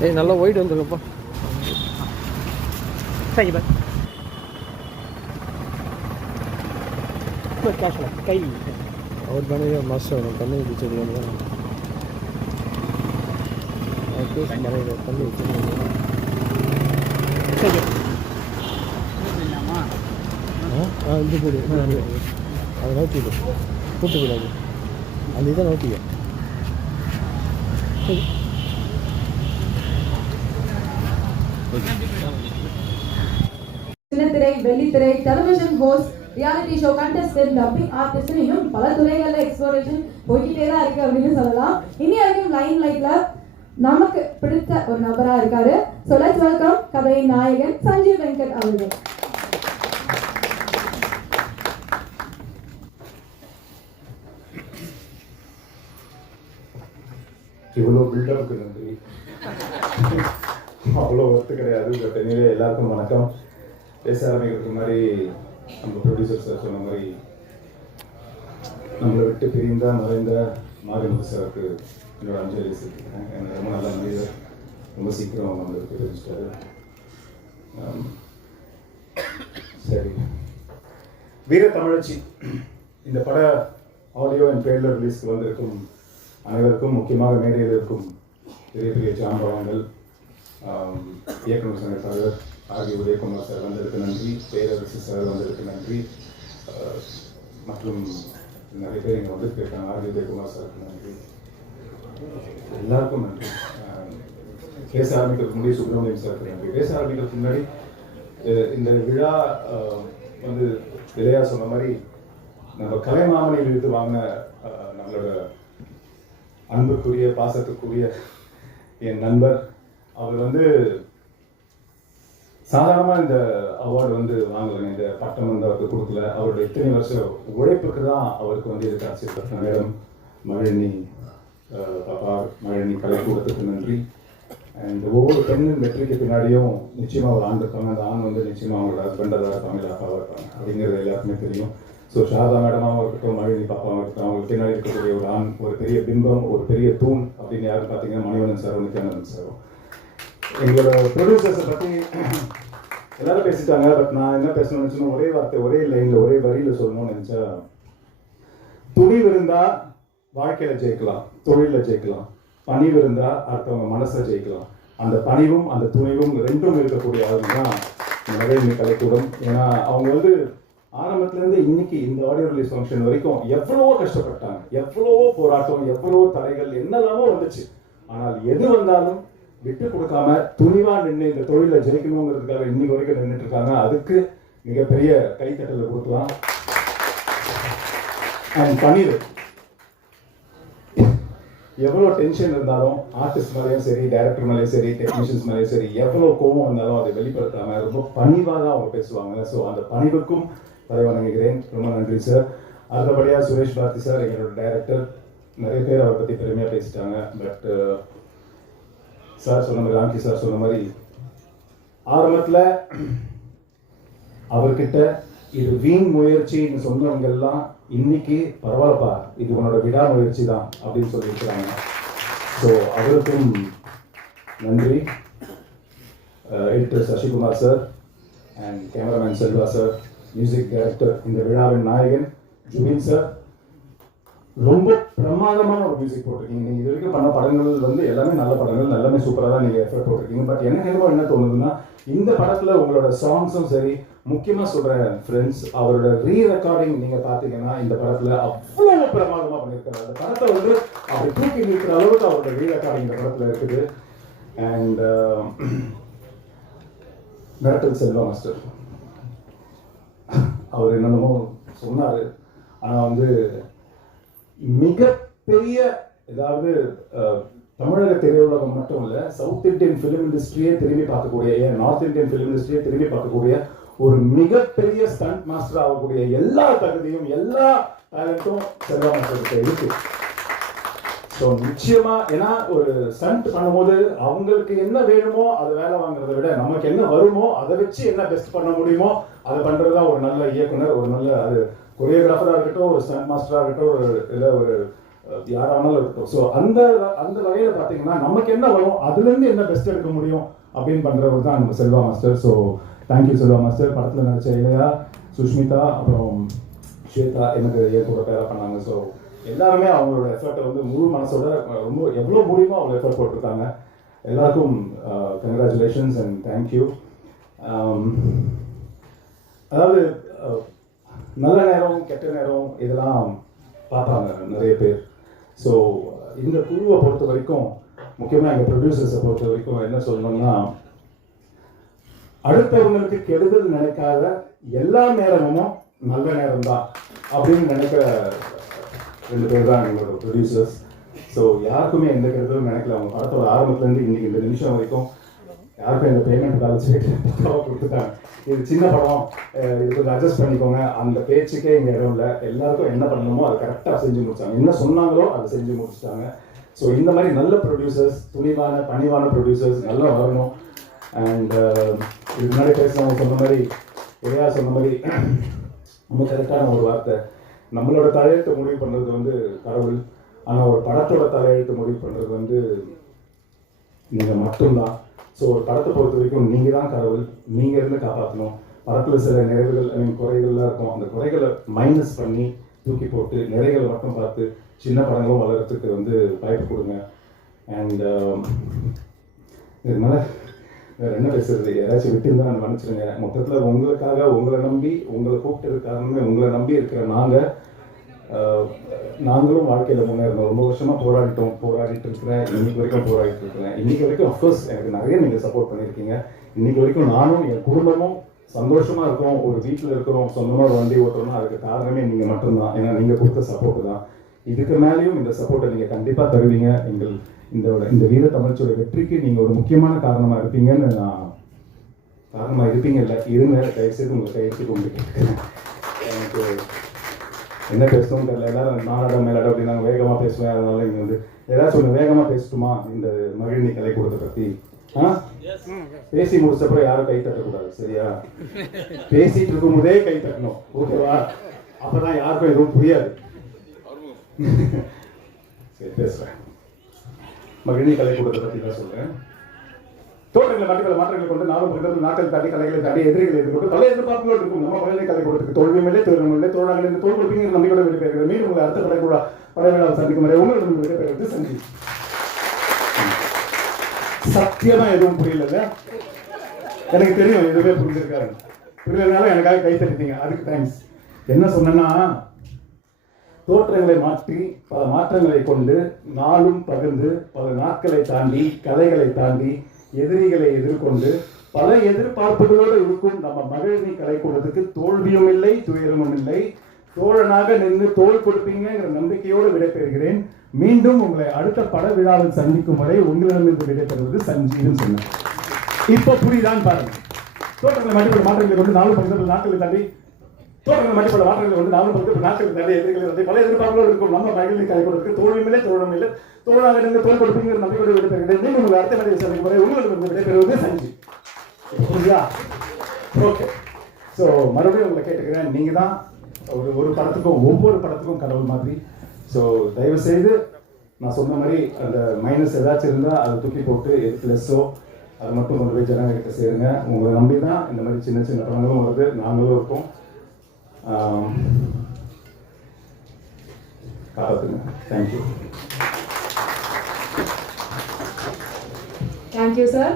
ஏய் நல்லா ஒயிட் வந்துருக்கப்பா சரி பா கேஷ் கை அவர் பண்ணி மஸ்ட் வரும் தண்ணி ஊற்றி சொல்லி கேஸ் மறையில. தண்ணி ஊற்றி சரி ஆ இது போடு அதை நோட்டிடு கூட்டு போயிடாது அந்த இதை நோட்டிக்க சின்னத்திரை வெள்ளித்திரை television host reality show contestant dubbing artist இன்னும் பல துறைகளில் எக்ஸ்ப்ளோரேஷன் போய்கிட்டே தான் இருக்கு அப்படின்னு சொல்லலாம். இனி வரைக்கும் லைன் லைட்ல நமக்கு பிடித்த ஒரு நபரா இருக்காரு. ஸோ லெட்ஸ் வெல்கம் கதையின் நாயகன் சஞ்சீவ் வெங்கட் அவர்கள். இவ்வளோ பில்டப்புக்கு நன்றி. அவ்வளோ ஒர்த்து கிடையாது பட் எனிவே எல்லாருக்கும் வணக்கம். பேச ஆரம்பிக்கிறதுக்கு மாதிரி நம்ம ப்ரொடியூசர் சார் சொன்ன மாதிரி நம்மளை விட்டு பிரிந்தா மறைந்த மாரிமுக சாருக்கு என்னோட அஞ்சலி செலுத்திக்கிறேன். எனக்கு ரொம்ப நல்ல மனிதர் ரொம்ப சீக்கிரம் வந்து தெரிஞ்சிட்டாரு. சரி. வீர தமிழச்சி இந்த பட ஆடியோ அண்ட் ட்ரெய்லர் ரிலீஸ்க்கு வந்திருக்கும் அனைவருக்கும் முக்கியமாக மேடையில் இருக்கும் பெரிய பெரிய ஜாம்பவான்கள் இயக்குநர் இயக்குனர் சங்க தலைவர் ஆர் உதயகுமார் சார் வந்ததுக்கு நன்றி. பேரரசு சார் வந்ததுக்கு நன்றி. மற்றும் நிறைய பேர் இங்கே வந்து கேட்டாங்க. ஆர் உதயகுமார் சாருக்கு நன்றி. எல்லாருக்கும் நன்றி. பேச ஆரம்பிக்கிறதுக்கு முன்னாடி சுப்பிரமணியம் சாருக்கு நன்றி. பேச ஆரம்பிக்கிறதுக்கு முன்னாடி இந்த விழா வந்து விளையா சொன்ன மாதிரி நம்ம கலைமாமணியில் இருந்து வாங்கின நம்மளோட அன்புக்குரிய பாசத்துக்குரிய என் நண்பர். அவர் வந்து சாதாரணமாக இந்த அவார்டு வந்து வாங்கலைங்க. இந்த பட்டம் வந்து அவருக்கு கொடுக்கல. அவருடைய இத்தனை வருஷம் உழைப்புக்கு தான் அவருக்கு வந்து இது கிடைச்சிருக்கு மேடம் மழினி பாப்பா மழினி கலைக்கூடத்துக்கு நன்றி. அண்ட் ஒவ்வொரு பெண்ணின் வெற்றிக்கு பின்னாடியும் நிச்சயமாக ஒரு ஆண் இருப்பாங்க அந்த ஆண் வந்து நிச்சயமாக அவங்களோட ஹஸ்பண்டாக தான் இருப்பாங்க இல்லை அப்பாவாக இருப்பாங்க அப்படிங்கிறது எல்லாருக்குமே தெரியும். ஸோ ஷாரதா மேடமாகவும் இருக்கட்டும் மழினி பாப்பாவும் இருக்கட்டும் அவங்களுக்கு பின்னாடி இருக்கக்கூடிய ஒரு ஆண் ஒரு பெரிய பிம்பம் ஒரு பெரிய தூண் அப்படின்னு யாரும் பார்த்தீங்கன்னா மணிவண்ணன் சார் நித்யானந்தன் சாரும் எங்களோட ப்ரொடியூசர்ஸை பற்றி எல்லாரும் பேசிட்டாங்க பட் நான் என்ன பேசணும்னு நினச்சேன்னா ஒரே வார்த்தை ஒரே லைனில் ஒரே வரியில் சொல்லணும்னு நினச்சா துணிவு இருந்தால் வாழ்க்கையில் ஜெயிக்கலாம் தொழிலில் ஜெயிக்கலாம் பணிவு இருந்தால் அடுத்தவங்க மனசை ஜெயிக்கலாம். அந்த பணிவும் அந்த துணிவும் ரெண்டும் இருக்கக்கூடிய ஆளுங்க தான் நிறைய கலைக்கூடம். ஏன்னா அவங்க வந்து ஆரம்பத்துலேருந்து இன்னைக்கு இந்த ஆடியோ ரிலீஸ் ஃபங்க்ஷன் வரைக்கும் எவ்வளவோ கஷ்டப்பட்டாங்க. எவ்வளவோ போராட்டம் எவ்வளவோ தடைகள் என்னெல்லாமோ வந்துச்சு. ஆனால் எது வந்தாலும் விட்டு கொடுக்காம துணிவா நின்று இந்த தொழிலை ஜெயிக்கணுங்கிறதுக்காக இன்னைக்கு வரைக்கும் நின்றுட்டு இருக்காங்க. அதுக்கு மிகப்பெரிய கைத்தட்டலை கொடுக்கலாம். அண்ட் பணிவு எவ்வளோ டென்ஷன் இருந்தாலும் ஆர்டிஸ்ட் மேலேயும் சரி டைரக்டர் மேலேயும் சரி டெக்னீஷியன்ஸ் மேலேயும் சரி எவ்வளோ கோபம் வந்தாலும் அதை வெளிப்படுத்தாம ரொம்ப பணிவாக தான் அவங்க பேசுவாங்க. ஸோ அந்த பணிவுக்கும் தலை வணங்குகிறேன் ரொம்ப நன்றி சார் அடுத்தபடியாக சுரேஷ் பாரதி சார் எங்களோட டைரக்டர் நிறைய பேர் அவரை பற்றி பெருமையாக பேசிட்டாங்க. பட் சார் uh, சொன்ன மாதிரி ராம்கி சார் சொன்ன மாதிரி ஆரம்பத்தில் அவர்கிட்ட இது வீண் முயற்சின்னு சொன்னவங்க எல்லாம் இன்னைக்கு பரவாயில்லப்பா இது உன்னோட விடாமுயற்சி தான் அப்படின்னு சொல்லியிருக்கிறாங்க. ஸோ அவருக்கும் நன்றி. Uh, editor Sasikumar sir and cameraman Selva sir music director இந்த விழாவின் நாயகன் ஜுபின் சார் ரொம்ப பிரமாதமான ஒரு மியூசிக் போட்டிருக்கீங்க. நீங்கள் இது வரைக்கும் பண்ண படங்கள் வந்து எல்லாமே நல்ல படங்கள் எல்லாமே சூப்பராக தான் நீங்கள் எஃபர்ட் போட்டிருக்கீங்க. பட் எனக்கு என்னமோ என்ன தோணுதுன்னா இந்த படத்தில் உங்களோட சாங்ஸும் சரி முக்கியமாக சொல்கிறேன் ஃப்ரெண்ட்ஸ் அவரோட ரீ ரெக்கார்டிங் நீங்கள் பார்த்தீங்கன்னா இந்த படத்தில் அவ்வளோ பிரமாதமாக பண்ணியிருக்காரு அந்த படத்தை வந்து அப்படி தூக்கி நிற்கிற அளவுக்கு அவரோட ரீ ரெக்கார்டிங் இந்த படத்தில் இருக்குது. அண்ட் uh, மிரட்டல் செல்வா மாஸ்டர் அவர் என்னென்னமோ சொன்னார். ஆனால் வந்து மிகப்பெரிய ஏதாவது தமிழக திரையுலகம் மட்டும் இல்லை சவுத் இந்தியன் ஃபிலிம் இண்டஸ்ட்ரியே திரும்பி பார்க்கக்கூடிய ஏன் நார்த் இந்தியன் ஃபிலிம் இண்டஸ்ட்ரியே திரும்பி பார்க்கக்கூடிய ஒரு மிகப்பெரிய ஸ்டண்ட் மாஸ்டர் ஆகக்கூடிய எல்லா தகுதியும் எல்லா டேலண்ட்டும் செல்வா மாஸ்டர்கிட்ட இருக்கு. ஸோ நிச்சயமா ஏன்னா ஒரு ஸ்டண்ட் பண்ணும்போது அவங்களுக்கு என்ன வேணுமோ அதை வேலை வாங்குறத விட நமக்கு என்ன வருமோ அதை வச்சு என்ன பெஸ்ட் பண்ண முடியுமோ அதை பண்றதா ஒரு நல்ல இயக்குனர் ஒரு நல்ல அது கொரியோகிராஃபராக இருக்கட்டும் ஒரு ஸ்டண்ட் மாஸ்டராக இருக்கட்டும் ஒரு இல்லை ஒரு யாரானாலும் இருக்கட்டும். ஸோ அந்த அந்த வகையில் பார்த்தீங்கன்னா நமக்கு என்ன வரும் அதுலேருந்து என்ன பெஸ்ட் எடுக்க முடியும் அப்படின்னு பண்ணுறவர் தான் நம்ம Selva master so thank you Selva master படத்தில் நடிச்ச இளையா சுஷ்மிதா அப்புறம் ஸ்வேதா எனக்கு இயக்குற கூட பேரா பண்ணாங்க. ஸோ எல்லாருமே அவங்களோட எஃபர்ட்டை வந்து முழு மனசோட ரொம்ப எவ்வளோ முடியுமோ அவங்க எஃபர்ட் போட்டிருக்காங்க. எல்லாருக்கும் கங்க்ராச்சுலேஷன்ஸ் அண்ட் தேங்க்யூ அதாவது நல்ல நேரம் கெட்ட நேரம் இதெல்லாம் பார்ப்பாங்க நிறைய பேர். ஸோ இந்த குழுவை பொறுத்த வரைக்கும் முக்கியமாக எங்கள் ப்ரொடியூசர்ஸை பொறுத்த வரைக்கும் என்ன சொல்லணும்னா அடுத்தவங்களுக்கு கெடுதல் நினைக்காத எல்லா நேரமும் நல்ல நேரம் தான் அப்படின்னு நினைக்கிற ரெண்டு பேர் தான் எங்களோட ப்ரொடியூசர்ஸ் ஸோ யாருக்குமே எந்த கருத்தும் நினைக்கல. அவங்க படத்தோட ஆரம்பத்துலேருந்து இன்னைக்கு இந்த நிமிஷம் வரைக்கும் யாருக்கும் இந்த பேமெண்ட் பேலன்ஸ் பக்காவாக கொடுத்துட்டாங்க. இது சின்ன படம். இது கொஞ்சம் அட்ஜஸ்ட் பண்ணிக்கோங்க. அந்த பேச்சுக்கே இங்கே இடம் இல்லை. எல்லாருக்கும் என்ன பண்ணணுமோ அதை கரெக்டாக செஞ்சு முடிச்சாங்க. என்ன சொன்னாங்களோ அதை செஞ்சு முடிச்சிட்டாங்க. ஸோ இந்த மாதிரி நல்ல ப்ரொடியூசர்ஸ் துணிவான பணிவான ப்ரொடியூசர்ஸ் நல்லா வரணும். அண்ட் இதுக்கு முன்னாடி பேசினவங்க சொன்ன மாதிரி இளையா சொன்ன மாதிரி ரொம்ப கரெக்டான ஒரு வார்த்தை. நம்மளோட தலையெழுத்தை முடிவு பண்ணுறது வந்து கடவுள் ஆனால் ஒரு படத்தோட தலையெழுத்தை முடிவு பண்ணுறது வந்து நீங்கள் மட்டும்தான். ஸோ ஒரு படத்தை பொறுத்த வரைக்கும் நீங்கள் தான் கடவுள் நீங்கள் இருந்து காப்பாற்றணும் படத்தில் சில நிறைவுகள் ஐ மீன் குறைகள்லாம் இருக்கும். அந்த குறைகளை மைனஸ் பண்ணி தூக்கி போட்டு நிறைகளை மட்டும் பார்த்து சின்ன படங்களும் வளர்கிறதுக்கு வந்து வாய்ப்பு கொடுங்க. அண்ட் um, இதனால வேறு என்ன பேசுறது? யாராச்சும் விட்டுருந்தா நான் மன்னிச்சிருங்க மொத்தத்தில் உங்களுக்காக உங்களை நம்பி உங்களை கூப்பிட்டு காரணமே உங்களை நம்பி இருக்கிற நாங்கள் நாங்களும் வாழ்க்கையில் முன்னேறணும். ரொம்ப வருஷமாக போராடிட்டோம் போராடிட்டு இருக்கிறேன். இன்னைக்கு வரைக்கும் போராடிட்டு இருக்கிறேன். இன்னைக்கு வரைக்கும் அஃப்கோர்ஸ் எனக்கு நிறைய நீங்கள் சப்போர்ட் பண்ணியிருக்கீங்க. இன்னைக்கு வரைக்கும் நானும் என் குடும்பமும் சந்தோஷமா இருக்கிறோம். ஒரு வீட்டில் இருக்கிறோம் சொந்தமாக வண்டி ஓட்டுறோம்னா அதுக்கு காரணமே நீங்கள் மட்டும்தான். ஏன்னா நீங்கள் கொடுத்த சப்போர்ட் தான். இதுக்கு மேலேயும் இந்த சப்போர்ட்டை நீங்கள் கண்டிப்பாக தருவீங்க. எங்கள் இந்த இந்த வீர தமிழ்ச்சியோட வெற்றிக்கு நீங்கள் ஒரு முக்கியமான காரணமாக இருப்பீங்கன்னு நான் காரணமாக இருப்பீங்க இல்லை இருங்க தயவுசெய்து உங்களை கையெழுத்து கொண்டு கேட்குறேன் எனக்கு என்ன பேசணும் தெரியல. எல்லாரும் நாடகம் மேலாடம் அப்படி நாங்கள் வேகமாக பேசுவேன். அதனால இங்கே வந்து ஏதாச்சும் ஒன்று வேகமாக பேசட்டுமா? இந்த மகிழ்நி கலை கூடத்தை பற்றி ஆ? பேசி முடிச்சப்பறம் யாரும் கை தட்டக்கூடாது சரியா? பேசிட்டு இருக்கும் போதே கை தட்டணும் ஓகேவா? அப்பதான் யாருக்கும் எதுவும் புரியாது. சரி பேசுறேன். மகிழ்ச்சி கலை கூடத்தை பற்றி தான் சொல்றேன். தோட்டங்களை மாற்றுகளை மாற்றங்களை கொண்டு நாளும் பிறகு நாட்கள் தாண்டி கலைகளை தாண்டி எதிரிகளை எதிர்கொண்டு பல எதிர்பார்ப்புகள் இருக்கும். நம்ம மகளிரை கலை கொடுத்துக்கு தோல்வியுமில்லை மேலே தோழர்கள் இந்த தோல் கொடுப்பீங்க நம்பிக்கையோட விடைபெறுகிறது. மீண்டும் உங்களை அடுத்த படை கூட சந்திக்கும் வரை உங்களிடம் விடைபெறுவது சந்தி சத்தியமா எதுவும் புரியல எனக்கு தெரியும் எதுவுமே புரிஞ்சிருக்காரு புரியலனால எனக்காக கை தட்டிட்டீங்க. அதுக்கு தேங்க்ஸ் என்ன சொன்னேன்னா தோற்றங்களை மாற்றி பல மாற்றங்களை கொண்டு நாளும் பகிர்ந்து பல நாட்களை தாண்டி கதைகளை தாண்டி எதிரிகளை எதிர்கொண்டு பல எதிர்பார்ப்புகளோடு இருக்கும் நம்ம மகிழ்ச்சி கலைக்கூடத்துக்கு தோல்வியும் இல்லை துயரமும் இல்லை. தோழனாக நின்று தோல் கொடுப்பீங்கிற நம்பிக்கையோடு விடைபெறுகிறேன். மீண்டும் உங்களை அடுத்த பட விழாவில் சந்திக்கும் வரை உங்களிடமிருந்து விடைபெறுவது சஞ்சீவன் சொன்னார். இப்போ புரியுதான் பாருங்க. தோற்றங்களை மட்டும் மாற்றங்களை கொண்டு நாலு பக்கத்தில் நாட்களை தாண்டி தோற்றங்களை மட்டும் பல மாற்றங்கள் வந்து நாலு வந்து நாட்களை நிறைய எதிர்களை வந்து பல எதிர்பார்ப்புகளோடு இருக்கும். நம்ம மகளிர் கலை கொடுத்துக்கு தோழமையிலே தோழனும் இல்லை. தோழனாக நின்று தோல் கொடுப்பீங்கிற நம்பிக்கையோடு விடைபெறுகிறேன் மீண்டும் உங்களை அடுத்த பட சந்திக்கும் உங்களுக்கு வந்து விடைபெறுவது சஞ்சி புரியுதா? ஓகே ஸோ மறுபடியும் உங்களை கேட்டுக்கிறேன். நீங்கள் தான் ஒரு ஒரு படத்துக்கும் ஒவ்வொரு படத்துக்கும் கடவுள் மாதிரி. ஸோ தயவு செய்து நான் சொன்ன மாதிரி அந்த மைனஸ் ஏதாச்சும் இருந்தால் அதை தூக்கி போட்டு எது ப்ளஸ்ஸோ அது மட்டும் கொண்டு போய் ஜனங்க கிட்ட சேருங்க. உங்களை நம்பி தான் இந்த மாதிரி சின்ன சின்ன படங்களும் வருது. நாங்களும் இருக்கோம். ஆம், காப்பாத்துங்க தேங்க்யூ தேங்க்யூ சார்